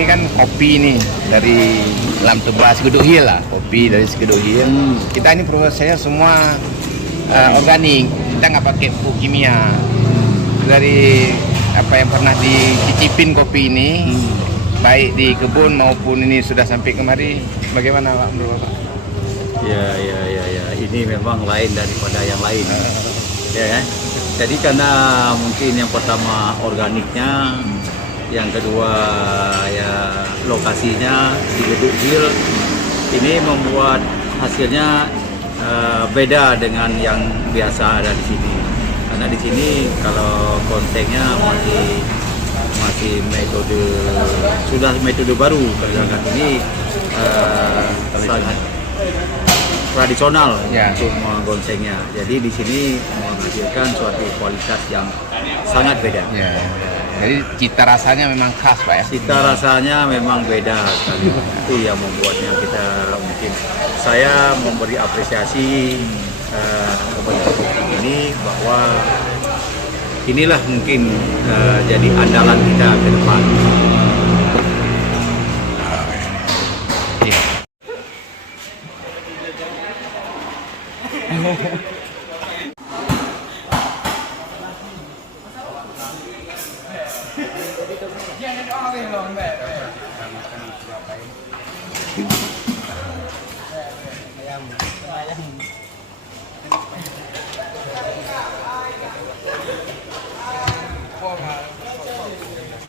ini kan kopi nih dari Lam Tebas Segeduk Hill lah, kopi dari Segeduk Hill. Kita ini prosesnya semua organik, kita nggak pakai pupuk kimia. Dari apa yang pernah dicicipin kopi ini, baik di kebun maupun ini sudah sampai kemari, bagaimana Pak menurut Pak? Ya, ini memang lain daripada yang lain. Ya kan? Jadi karena mungkin yang pertama organiknya, yang kedua ya lokasinya di Gedung Hill, ini membuat hasilnya beda dengan yang biasa ada di sini. Karena di sini kalau kontennya masih metode baru, sedangkan ini sangat tradisional ya, untuk menggonsengnya. Jadi di sini menghasilkan suatu kualitas yang sangat beda. Ya. Jadi cita rasanya memang khas Pak ya? Cita rasanya memang beda sekali. Itu yang membuatnya kita mungkin saya memberi apresiasi kepada kopi ini bahwa inilah mungkin jadi andalan kita ke depan.